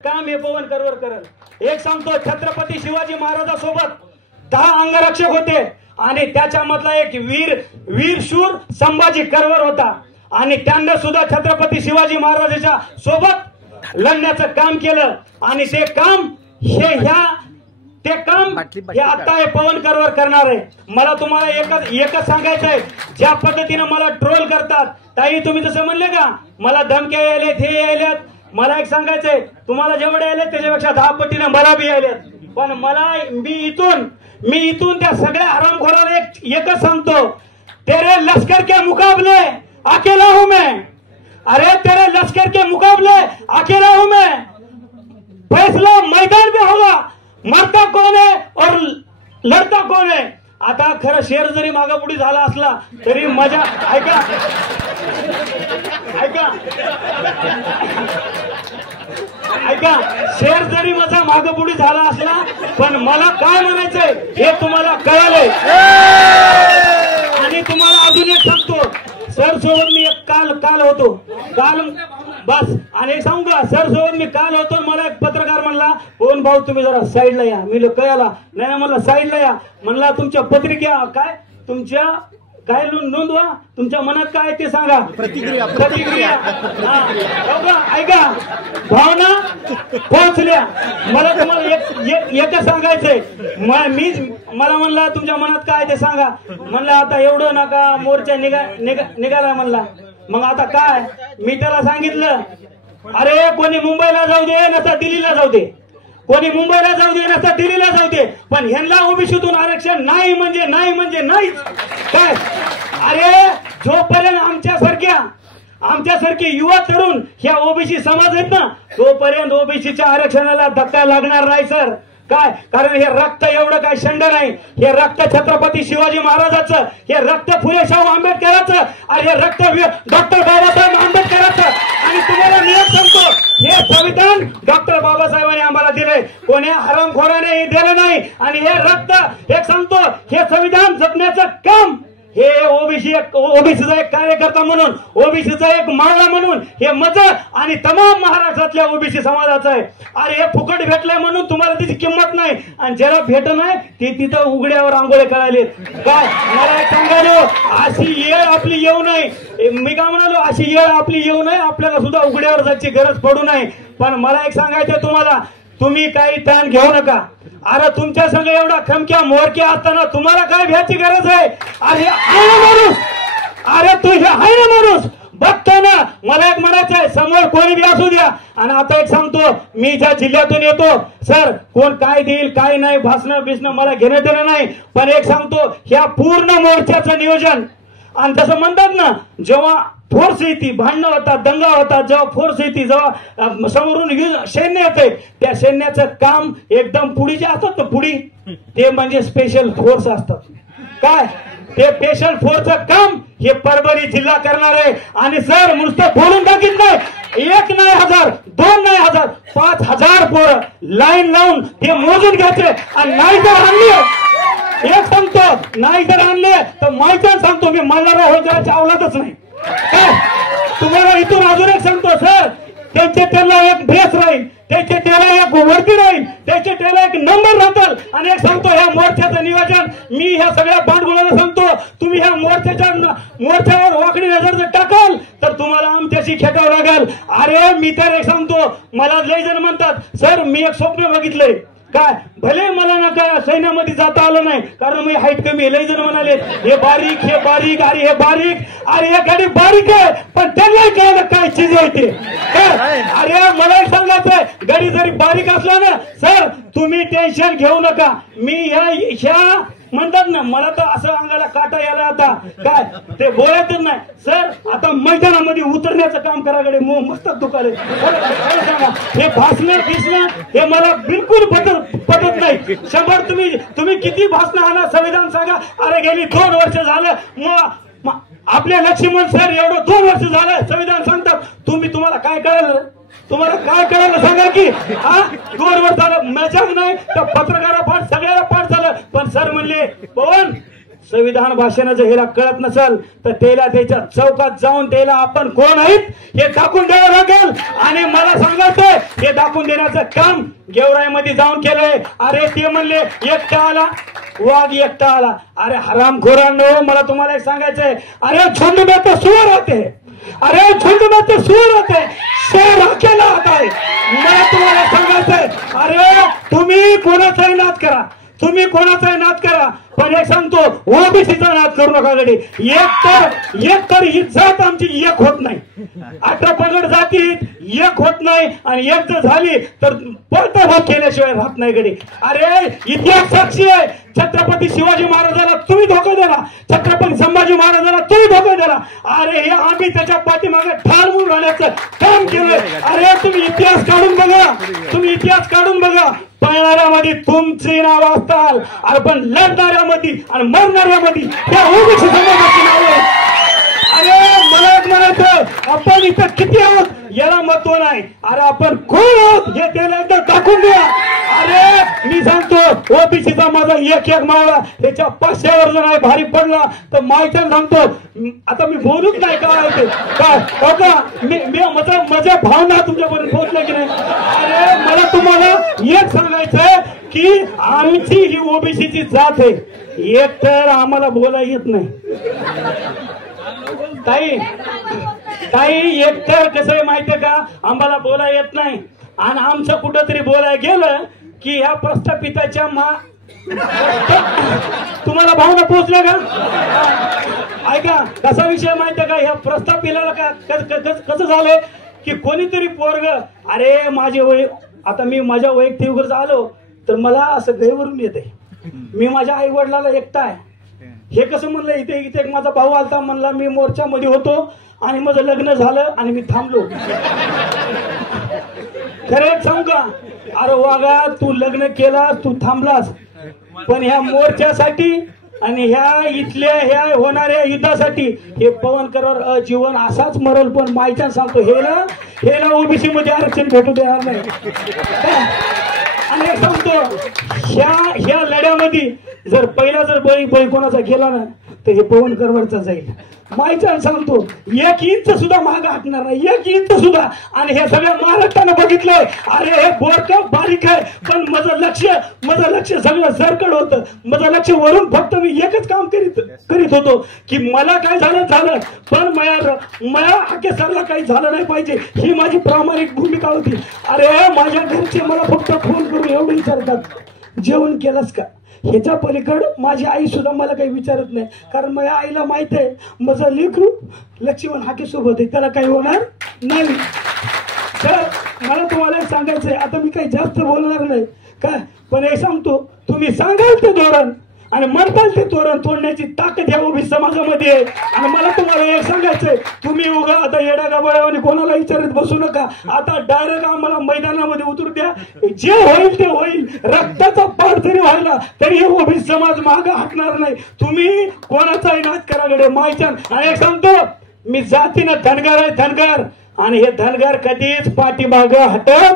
काम हे पवन करवर करल। एक सांगतो, छत्रपती शिवाजी महाराजांसोबत 10 अंगरक्षक होते आणि त्याच्यामधला एक वीर शूर संभाजी करवर होता आणि त्यांना सुद्धा छत्रपती शिवाजी महाराजांच्या सोबत लढण्याचं काम केलं आणि ते काम हे आता हे पवन करवर करणार आहे। मला तुम्हाला एकच सांगायचं आहे, ज्या पद्धतीने मला ट्रोल करतात ताई, तुम्ही जसं म्हणले का मला धमक्या यायलेत हे यायलेत, मला एक सांगायचंय, तुम्हाला जेवढे आले त्याच्यापेक्षा 10 पटीने मला बी आलेत। पण मी इथून त्या सगळ्या हरामखोराला एकच सांगतो, तेरे लश्कर के मुकाबले अकेला हूं मैं। अरे तेरे लश्कर के मुकाबले अकेला हूं मैं। फैसला मैदान में होगा, मरता कौन है और लढता कौन है। आता खरं शेर जरी मागापुढी झाला असला तरी मजा ऐका शेर जरी माझा मागपुढी झाला असला पण मला काय म्हणायचंय हे तुम्हाला कळालंय। आणि तुम्हाला अजून एक सांगतो, सर सोबत मी काल होतो बस, आणि सांगू का, सर सोबत मी काल होतो, मला एक पत्रकार म्हणला, कोण भाऊ तुम्ही जरा साईडला या। मी कळाला नाही, म्हणला साईडला या, म्हणला तुमच्या पत्रिका काय, तुमच्या काय नोंदवा, तुमच्या मनात काय ते सांगा, प्रतिक्रिया ऐका, भावना पोहोचल्या। मला तुम्हाला एकच सांगायचंय, मला म्हणला तुमच्या मनात काय ते सांगा, म्हणलं आता एवढं नका, मोर्चा निघाला म्हणला। मग आता काय, मी त्याला सांगितलं, अरे कोणी मुंबईला जाऊ दे नसता दिल्लीला जाऊ दे, कोणी मुंबईला जाऊ दे नसता दिल्लीला जाऊ दे, पण ह्यांना ओबीसीतून आरक्षण नाही म्हणजे नाहीच। काय अरे, जोपर्यंत आमच्यासारखे युवा तरुण ह्या ओबीसी समाज आहेत ना, तोपर्यंत ओबीसीच्या आरक्षणाला धक्का लागणार नाही सर। काय, कारण हे रक्त एवढं काय शंड नाही, हे रक्त छत्रपती शिवाजी महाराजांचं, हे रक्त फुले शाहू आंबेडकरांचं, आणि हे रक्त डॉक्टर बाबासाहेब आंबेडकरांचं। आणि तुम्हाला नियम सांगतो, हे संविधान डॉक्टर बाबासाहेबांनी आम्हाला दिले, कोणी हरामखोराने हे दिलं नाही। आणि हे रक्त, एक सांगतो, हे संविधान जपण्याचं काम हे ओबीसीचा एक कार्यकर्ता म्हणून, ओबीसीचा एक मावळा म्हणून हे माझं आणि तमाम महाराष्ट्रातल्या ओबीसी समाजाचं आहे। अरे हे फुकट भेटलंय म्हणून तुम्हाला त्याची किंमत नाही, आणि ज्याला भेट नाही ते तिथं उघड्यावर आंघोळे करायले। काय मला सांगायलो, अशी येळ आपली येऊ नये, मी काय म्हणालो, अशी येळ आपली येऊ नये, आपल्याला सुद्धा उघड्यावर जायची गरज पडू नये। पण मला एक सांगायचं तुम्हाला, तुम्ही काही ताण घेऊ नका। अरे तुमच्या संग एवढा खमक्या मोरक्या असताना तुम्हाला काय भ्यायची गरज आहे। अरे आहे ना माणूस, अरे तू हे आहे ना माणूस, बघतो ना। मला एक म्हणायचं आहे, समोर कोणी बी असू द्या। आणि आता एक सांगतो, मी ज्या जिल्ह्यातून येतो सर, कोण काय देईल काय नाही, भाषण बिसणं मला घेणं देणं नाही, पण एक सांगतो, ह्या पूर्ण मोर्चाचं नियोजन, आणि तसं म्हणतात ना, जेव्हा फोर्स येते, भांडणं होतात, दंगा होतात, जेव्हा फोर्स येते, जेव्हा समोरून सैन्य येते, त्या सैन्याचं काम एकदम पुढी जे असतात ना, पुढी ते म्हणजे स्पेशल फोर्स असतात। काय ते स्पेशल फोर्सचं काम हे परभणी जिल्हा करणार आहे। आणि सर नुसतं बोलून टाकीत नाही, 1 नाही 1000, 2 नाही 1000, 5000 पोरं लाईन लावून ते मोजून घ्यायचे। आणि नाही जर आणले, एक सांगतो, नाही जर आणले तर माहिती सांगतो, मी मल्हारराव होळकरांची अवलादच नाही। तुम्हाला इथून अजून एक सांगतो सर, त्याला एक ड्रेस राहील, त्याला एक वरती राहील, त्याला एक नंबर राहतात। आणि एक सांगतो, ह्या मोर्चाचं नियोजन मी ह्या सगळ्या भांडवलाला सांगतो, तुम्ही ह्या मोर्चावर वाकडी नजर जर टाकाल तर तुम्हाला आमच्याशी खेटावं लागेल। अरे मी तर एक सांगतो, मला लय जण म्हणतात सर मी एक स्वप्न बघितलंय, काय भले मला ना काय सैन्यामध्ये जाता आलं नाही, कारण मी हाईट कमी आहे। लय जण म्हणाले हे बारीक, अरे हे बारीक, अरे हे गाडी बारीक आहे, पण त्यांना कळलं काय चीज होते। अरे मला एक सांगायचंय, गाडी जरी बारीक असला ना सर, तुम्ही टेन्शन घेऊ नका। मी ह्या म्हणतात ना, मला तर असं अंगाला काटा यायला, आता काय ते बोलायचं नाही सर। आता मैदानामध्ये उतरण्याचं काम कराकडे मस्तक दुखाले। सांगा, हे भाषण हे मला बिलकुल पटत नाही। 100 तुम्ही किती भाषण आणा, संविधान सांगा, अरे गेली 2 वर्ष झालं, आपले लक्ष्मण सर एवढं 2 वर्ष झालं संविधान सांगतात, तुम्हाला काय कळलं, तुम्हाला काय कळलं सांगा की, 2 वर्ष झालं मजाक नाही तर पत्रकारा पाठ सगळ्याला पाठ झालं। पण सर म्हणले, पवन संविधान भाषणाचं हेला कळत नसेल तर त्याला त्याच्या चौकात जाऊन त्याला आपण कोण आहेत हे दाखवून द्यावं लागेल। आणि मला सांगायचंय, हे टाकून देण्याचं काम गेवराईमध्ये जाऊन केलंय. अरे ते म्हणले एकटा आला वाघ एकटा आला. अरे हरामखोरांनो मला तुम्हाला एक सांगायचंय, अरे झुंड में तो सुअर होते, अरे झुंड में तो सुअर होते, शेर अकेला आता है. मला तुम्हाला सांगायचंय, अरे तुम्ही कोणाचाही नाद करा, तुम्ही कोणाचाही नाद करा, पण एक सांगतो ओबीसीचा नाद करू नका. गडी एक तर ही जात आमची एक होत नाही, 18 पगड जातीत एक होत नाही, आणि एक जर झाली तर पळताभाग केल्याशिवाय राहत नाही. गडी अरे इतिहास साक्षी आहे, छत्रपती शिवाजी महाराजांना तुम्ही धोका दिला, छत्रपती संभाजी महाराजांना तुम्ही धोका दिला. अरे हे आम्ही त्याच्या पाठीमागे ठार म्हणून राहण्याचं काम केलंय. अरे तुम्ही इतिहास काढून बघा, तुम्ही इतिहास काढून बघा. पळणाऱ्यामध्ये तुमची नाव असताल, अरे पण लढणाऱ्यामध्ये आणि मरणाऱ्यामध्ये त्या ओबीसी समाजाची नाव आहे. अरे मला एक म्हणायचं, आपण इथं किती आहोत याला महत्व नाही, अरे आपण कोण आहोत हे त्याला एकदा दाखवून द्या. अरे मी सांगतो ओबीसीचा माझा एक मावळा त्याच्या 500वर जर नाही भारी पडला तर माहिती सांगतो. आता मी बोलूच नाही काय काय का माझ्या भावना तुमच्यापर्यंत पोहोचल्या की नाही. अरे मला तुम्हाला एक सांगायचंय की आमची ही ओबीसीची जात आहे, एक तर आम्हाला बोला येत नाही. ताई एकतर कसं आहे माहितीये का, आम्हाला बोला येत नाही, आणि आमचं कुठंतरी बोलायला गेलं की ह्या प्रस्थापिताच्या तुम्हाला भावना पोहोचल्या का? ऐका कसा विषय माहितीये का, ह्या प्रस्थापिताला कसं झालंय की कोणीतरी पोरग, अरे माझे वय आता मी माझ्या वैयक्तिक वर आलो तर मला असं गैवरून येते, मी माझ्या आई वडिलाला एकटा आहे. हे कसं म्हणलं, इथे एक माझा भाऊ आलता म्हणला मी मोर्चामध्ये होतो आणि माझं लग्न झालं आणि मी थांबलो. खरं सांगू का, अरे वागा तू लग्न केलास, तू थांबलास, पण ह्या मोर्चासाठी आणि ह्या इथल्या ह्या होणाऱ्या युद्धासाठी हे पवनकरवर अजीवन असाच मरल. पण माहिती सांगतो हेला ओबीसी मध्ये आरक्षण भेटू देणार नाही. आणि एक सांगतो ह्या लढ्यामध्ये जर पहिला जर बळी कोणाचा गेला ना तर हे पवनकरवरचा जाईल. माहिती सांगतो 1 इंच सुद्धा मागे हटणार नाही, 1 इंच सुद्धा. आणि हे सगळ्या महाराष्ट्रानं बघितलंय. अरे हे बोरका बारीक आहे, पण माझं लक्ष सगळं सरकड होतं. माझं लक्ष वरून फक्त मी एकच काम करीत होतो की मला काय झालं, पण मला हाके सरला काही झालं नाही पाहिजे, ही माझी प्रामाणिक भूमिका होती. अरे माझ्या घरचे मला फक्त फोन करून एवढं विचारतात जेवण केलंस का, ह्याच्या पलीकडे माझी आई सुद्धा मला काही विचारत नाही, कारण माझ्या आईला माहित आहे माझं लेकरू लक्ष्मण हाके सोबत आहे, त्याला काही होणार नाही. तर मला तुम्हाला सांगायचंय, आता मी काही जास्त बोलणार नाही काय, पण हे सांगतो तुम्ही सांगाल ते धोरण आणि म्हणताल ते धोरण तोडण्याची ताकद या ओबीसी समाजामध्ये आहे. आणि मला तुम्हाला एक सांगायचंय, तुम्ही उगा आता येडा गाबाळ्यावानी कोणाला विचारत बसू नका. आता डायरेक्ट आम्हाला मैदानामध्ये उतरू द्या, जे होईल ते होईल. रक्ताचा पाठ जरी व्हायला तरी हे ओबीसी समाज मागे हटणार नाही. तुम्ही कोणाचाही नाद करा गडे मायच्यान. आणि एक सांगतो, मी जातीनं धनगर आहे, धनगर, आणि हे धनगर कधीच पाठीमागे हटत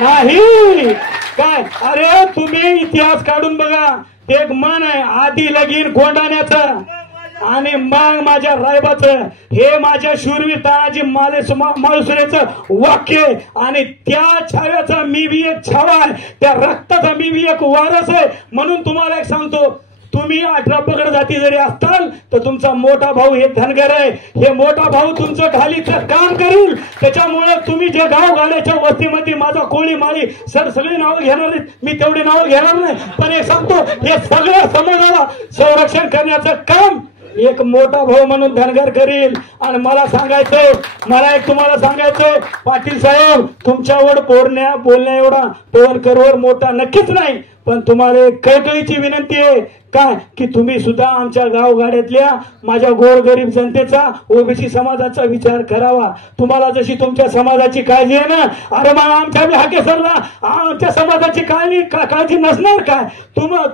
नाही काय. अरे तुम्ही इतिहास काढून बघा, एक मन आहे आधी लगीन कोंडाण्याचं आणि मग माझ्या रायबाचं, हे माझ्या शूरवीर तानाजी माळुसरेचं वाक्य, आणि त्या छाव्याचा मी बी एक छावा आहे, त्या रक्ताचा मी बी एक वारस आहे. म्हणून तुम्हाला एक सांगतो, तुम्ही 18 पगड जाती जरी असताल तर तुमचा मोठा भाऊ हे धनगर आहे. हे मोठा भाऊ तुमचं ढालीचं काम करील. त्याच्यामुळे तुम्ही जे गाव गाड्याच्या वस्तीमध्ये माझा कोळी माळी सगळी नावं घेणार नाहीत, मी तेवढी नावं घेणार नाही. पण हे सांगतो, हे सगळ्या समाजाला संरक्षण करण्याचं काम एक मोठा भाऊ म्हणून धनगर करील. आणि मला सांगायचंय, मला एक तुम्हाला सांगायचंय पाटील साहेब, तुमच्यावर बोलण्या एवढा पवनकरवर मोठा नक्कीच नाही, पण तुम्हाला कळकळीची विनंती आहे काय की तुम्ही सुद्धा आमच्या गावगाड्यातल्या माझ्या गोरगरीब जनतेचा ओबीसी समाजाचा विचार करावा. तुम्हाला जशी तुमच्या समाजाची काळजी आहे ना, अरे मग आमच्या बी हाके सरला आमच्या समाजाची काळजी नसणार काय.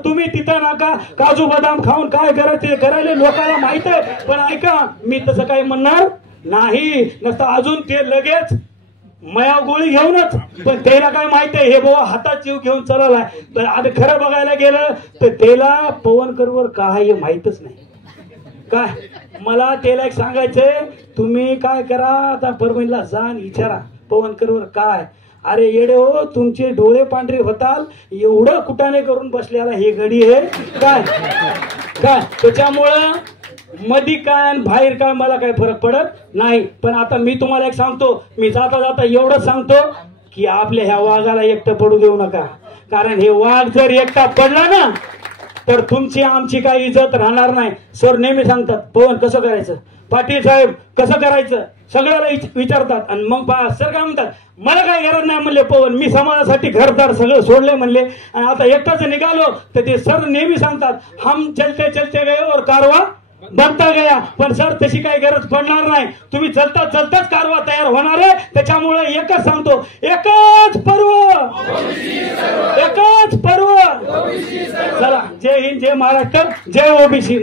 तुम्ही तिथं नाका काजू बदाम खाऊन काय करायचे करायला लोकांना माहित आहे. पण ऐका, मी तसं काही म्हणणार नाही नसतं. अजून ते लगेच मया गोळी घेऊनच, पण त्याला काय माहित आहे हे बाबा हातात जीव घेऊन चाललाय. तर आता खरं बघायला गेलं तर त्याला पवनकरवर काय हे माहितच नाही काय. मला त्याला एक सांगायचंय, तुम्ही काय करा, आता परभणीला जा आणि विचारा पवनकरवर काय. अरे येडे हो, तुमचे डोळे पांढरे होताल एवढं कुटाने करून बसलेला हे गडी आहे काय काय. त्याच्यामुळं मधी काय आणि बाहेर काय मला काही फरक पडत नाही. पण आता मी तुम्हाला एक सांगतो, मी जाता जाता एवढं सांगतो की आपल्या ह्या वाघाला एकटं पडू देऊ नका. कारण हे वाघ जर एकटा पडला ना तर तुमची आमची काही इज्जत राहणार नाही. सर नेहमी सांगतात पवन कसं करायचं, पाटील साहेब कसं करायचं, सगळ्याला विचारतात. आणि मग सर काय म्हणतात, मला काय गरज नाही म्हणले पवन, मी समाजासाठी घरदार सगळं सोडले म्हणले. आणि आता एकटाच निघालो तर ते सर नेहमी सांगतात हम चलते चलते गए और कारवा बनता गया. पण सर तशी काही गरज पडणार नाही, तुम्ही चलता चलताच कारवा तयार होणार आहे. त्याच्यामुळे एकच सांगतो, एकच पर्व, एकच पर्व. चला, जय हिंद, जय महाराष्ट्र, जय ओबीसी.